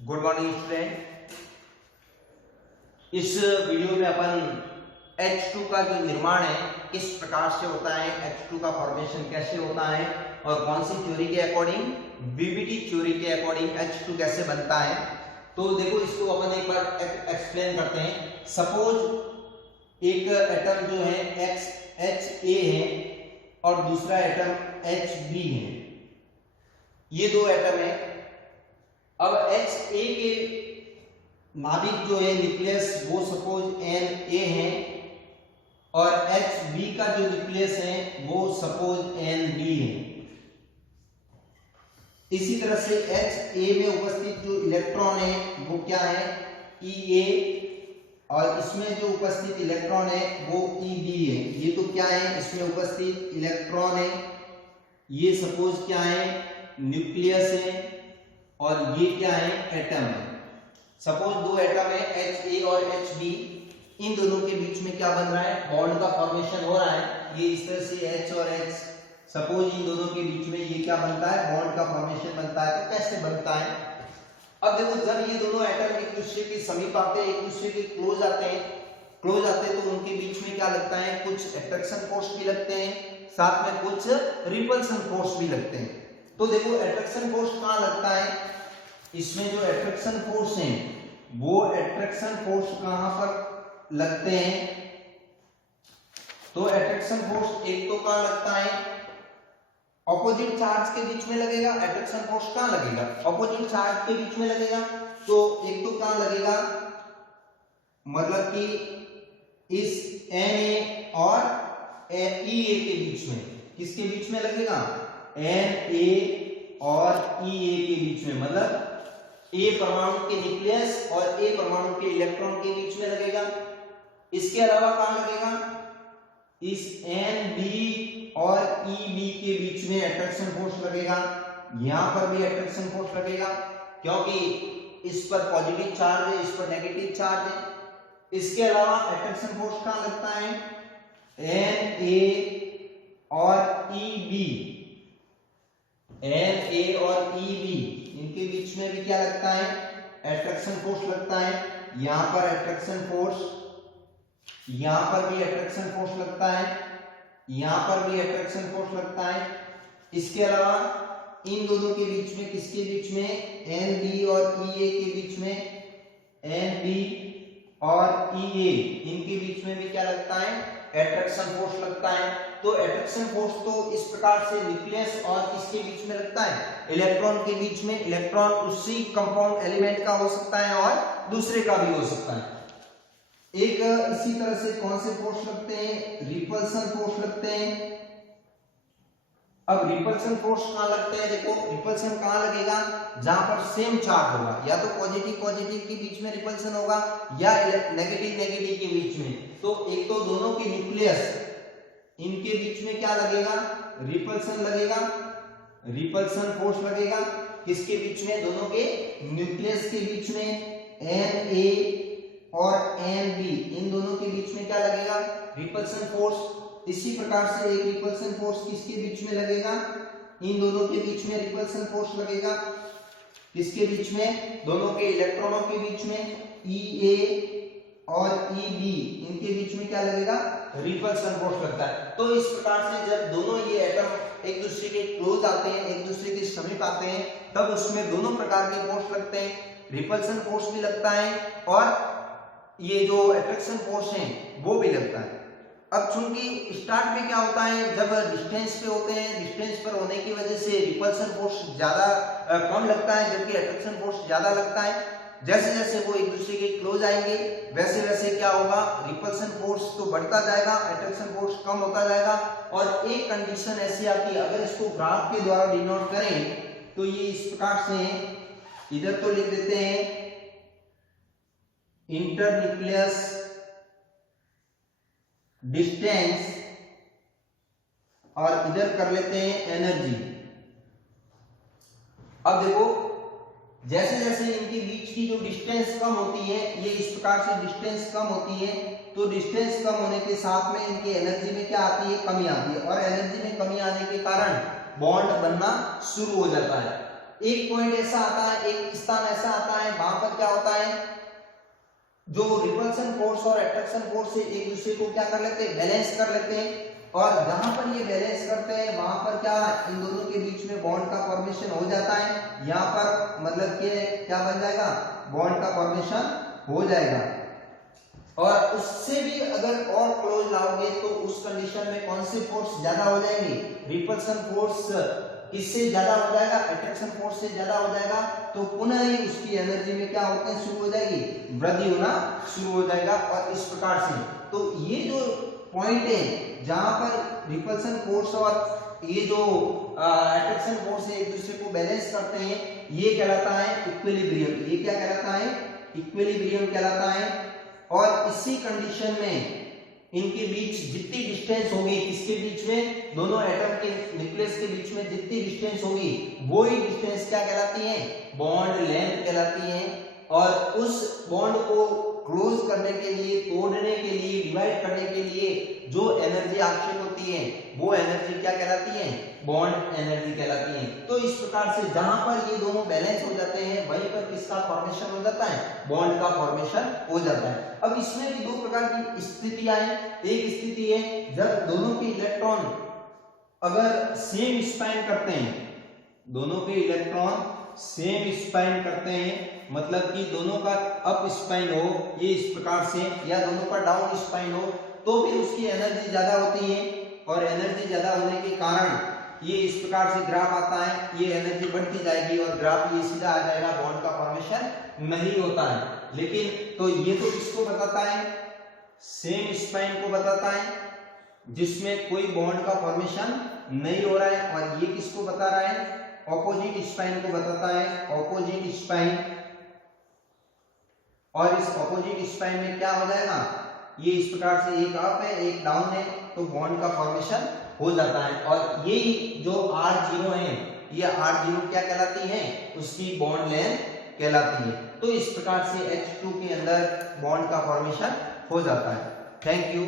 Good morning student. इस video में अपन H2 का जो निर्माण है किस प्रकार से होता है, H2 का फॉर्मेशन कैसे होता है और कौन सी थ्योरी के अकॉर्डिंग, बीबीटी थ्योरी के अकॉर्डिंग H2 कैसे बनता है। तो देखो इसको अपन एक बार एक्सप्लेन करते हैं। सपोज एक एटम जो है HA है और दूसरा एटम HB है, ये दो एटम है। अब HA के नाभिक जो है न्यूक्लियस वो सपोज Na है और HB का जो न्यूक्लियस है वो सपोज Nb है। इसी तरह से HA में उपस्थित जो इलेक्ट्रॉन है वो क्या है, Ea, और इसमें जो उपस्थित इलेक्ट्रॉन है वो Eb है। ये तो क्या है, इसमें उपस्थित इलेक्ट्रॉन है, ये सपोज क्या है, न्यूक्लियस है, और ये क्या है, एटम है। सपोज दो एटम है Ha और Hb, इन दोनों के बीच में क्या बन रहा है, बॉन्ड का फॉर्मेशन हो रहा है। ये इस तरह से H और H, सपोज इन दोनों के बीच में ये क्या बनता है, बॉन्ड का फॉर्मेशन बनता है। तो कैसे बनता है, अब देखो जब ये दोनों एटम एक दूसरे के समीप आते हैं, एक दूसरे के क्लोज आते हैं, तो उनके बीच में क्या लगता है, कुछ अट्रैक्शन फोर्स भी लगते हैं, साथ में कुछ रिपल्सन फोर्स भी लगते हैं। तो देखो अट्रैक्शन फोर्स कहाँ लगता है, इसमें जो अट्रैक्शन फोर्स है वो अट्रैक्शन फोर्स कहां पर लगते हैं। तो अट्रैक्शन फोर्स एक तो कहां लगता है, ऑपोजिट चार्ज के बीच में लगेगा। अट्रैक्शन फोर्स कहां लगेगा, ऑपोजिट चार्ज के बीच में लगेगा। तो एक तो कहां लगेगा, मतलब कि इस Na और Ea के बीच में, किसके बीच में लगेगा, Na और Ea के बीच में, मतलब A परमाणु के न्यूक्लियस और A परमाणु के इलेक्ट्रॉन के बीच में लगेगा। इसके अलावा कहां लगेगा, इस Nb और Eb के बीच में अट्रैक्शन फोर्स लगेगा। यहां पर भी अट्रैक्शन फोर्स लगेगा क्योंकि इस पर पॉजिटिव चार्ज है, इस पर नेगेटिव चार्ज है। इसके अलावा अट्रैक्शन फोर्स कहां लगता है, Na और Eb, Na और Eb इनके बीच में भी क्या लगता है, अट्रैक्शन फोर्स लगता है। यहां पर अट्रैक्शन फोर्स, यहां पर भी अट्रैक्शन फोर्स लगता है, यहां पर भी अट्रैक्शन फोर्स लगता है। इसके अलावा इन दोनों के बीच में, किसके बीच में, Nb और Ea के बीच में, Nb और Ea इनके बीच में भी क्या लगता है, अट्रैक्शन फोर्स लगता है। तो अट्रैक्शन फोर्स तो इस प्रकार से न्यूक्लियस और किसके बीच में लगता है, इलेक्ट्रॉन के बीच में। इलेक्ट्रॉन उसी कंपाउंड एलिमेंट का हो सकता है और दूसरे का भी हो सकता है। एक इसी तरह से कौन से फोर्स लगते हैं, रिपल्सन फोर्स लगते हैं। अब रिपल्सन फोर्स कहां लगते हैं, देखो रिपल्सन कहां लगेगा, जहां पर सेम चार्ज होगा, या तो पॉजिटिव पॉजिटिव के बीच में रिपल्सन होगा या नेगेटिव नेगेटिव के बीच में। तो एक तो दोनों के न्यूक्लियस, इनके बीच में क्या लगेगा, रिपल्सन लगेगा, रिपल्सन फोर्स लगेगा। किसके बीच में, दोनों के न्यूक्लियस के बीच में, Na और Nb इन दोनों के बीच में क्या लगेगा, रिपल्सन फोर्स। इसी प्रकार से एक रिपल्सन फोर्स किसके बीच में लगेगा, इन दोनों के बीच में रिपल्सन फोर्स लगेगा। किसके बीच में, दोनों के इलेक्ट्रॉनों के बीच में, Ea और Eb इनके बीच में क्या लगेगा, रिपल्सन फोर्स लगता है। तो इस प्रकार से जब दोनों ये एटम एक दूसरे के क्लोज आते हैं, एक दूसरे के समीप आते हैं, तब उसमें दोनों प्रकार के फोर्स लगते हैं। रिपल्सन फोर्स भी लगता है और ये जो अट्रैक्शन फोर्स है वो भी लगता है। अब चूंकि स्टार्ट में क्या होता है, जब डिस्टेंस पे होते हैं, डिस्टेंस पर होने की वजह से रिपल्सन फोर्स ज्यादा कम लगता है, जबकि अट्रैक्शन फोर्स ज्यादा लगता है। जैसे जैसे वो एक दूसरे के क्लोज आएंगे वैसे वैसे क्या होगा, रिपल्सन फोर्स तो बढ़ता जाएगा, अट्रैक्शन फोर्स कम होता जाएगा। और एक कंडीशन ऐसी आती है, अगर इसको ग्राफ के द्वारा डिनोट करें तो ये इस प्रकार से, इधर तो लिख देते हैं इंटरन्यूक्लियस डिस्टेंस और इधर कर लेते हैं एनर्जी। अब देखो जैसे जैसे इनके बीच की जो डिस्टेंस कम होती है, ये इस प्रकार से डिस्टेंस कम होती है, तो डिस्टेंस कम होने के साथ में इनकी एनर्जी में क्या आती है, कमी आती है। और एनर्जी में कमी आने के कारण बॉन्ड बनना शुरू हो जाता है। एक पॉइंट ऐसा आता है, एक स्थान ऐसा आता है क्या होता है, जो रिपल्सन फोर्स और अट्रैक्शन फोर्स से एक दूसरे को क्या कर लेते हैं, बैलेंस कर लेते हैं। और जहां पर ये बैलेंस करते हैं वहां पर क्या इन दोनों के बीच में बॉन्ड का फॉर्मेशन हो जाता है। यहाँ पर मतलब कि क्या बन जाएगा, बॉन्ड का फॉर्मेशन हो जाएगा। और उससे भी अगर और क्लोज लाओगे तो उस कंडीशन में कौन से फोर्स ज्यादा हो जाएंगे, रिपल्सन फोर्स किससे ज्यादा हो जाएगा, अट्रैक्शन फोर्स से ज्यादा हो जाएगा। तो पुनः ही उसकी एनर्जी में क्या होते हैं, शुरू हो जाएगी, वृद्धि होना शुरू हो जाएगा। और इस प्रकार से तो ये जो पॉइंट है जहां पर रिपल्सन फोर्स और ये जो अट्रैक्शन फोर्स है एक दूसरे को बैलेंस करते हैं, ये कहलाता है इक्विलिब्रियम। ये क्या कहलाता है, इक्विलिब्रियम कहलाता है। और इसी कंडीशन में इनके बीच जितनी डिस्टेंस होगी, किसके बीच में, दोनों एटम के न्यूक्लियस के बीच में जितनी डिस्टेंस होगी वो ही डिस्टेंस क्या कहलाती है, बॉन्ड लेंथ कहलाती है। और उस बॉन्ड को क्लोज करने के लिए, तोड़ने के लिए, डिवाइड करने के लिए जो एनर्जी आवश्यक होती है वो एनर्जी क्या कहलाती है, बॉन्ड एनर्जी कहलाती है। तो इस प्रकार से जहां पर ये दोनों बैलेंस हो जाते हैं वहीं पर किसका फॉर्मेशन हो जाता है, बॉन्ड का फॉर्मेशन हो जाता है। अब इसमें भी दो प्रकार की स्थितियां हैं। एक स्थिति है जब दोनों के इलेक्ट्रॉन अगर सेम स्पाइन करते हैं, दोनों के इलेक्ट्रॉन सेम स्पाइन करते हैं, मतलब कि दोनों का अप स्पाइन हो ये इस प्रकार से, या दोनों का डाउन स्पाइन हो, तो फिर उसकी एनर्जी ज्यादा होती है। और एनर्जी ज्यादा होने के कारण ये इस प्रकार से ग्राफ आता है, ये एनर्जी बढ़ती जाएगी और ग्राफ ये सीधा आ जाएगा, बॉन्ड का फॉर्मेशन नहीं होता है। लेकिन तो ये तो किसको बताता है, सेम स्पाइन को बताता है जिसमें कोई बॉन्ड का फॉर्मेशन नहीं हो रहा है। और ये किसको बता रहा है, ऑपोजिट स्पाइन को बताता है, ऑपोजिट स्पाइन। और इस ऑपोजिट स्पाइन में क्या हो जाएगा, ये इस प्रकार से एक अप है एक डाउन है, तो बॉन्ड का फॉर्मेशन हो जाता है। और यही जो R0 है, ये R0 क्या कहलाती है, उसकी बॉन्ड लेंथ कहलाती है। तो इस प्रकार से H2 के अंदर बॉन्ड का फॉर्मेशन हो जाता है। Thank you.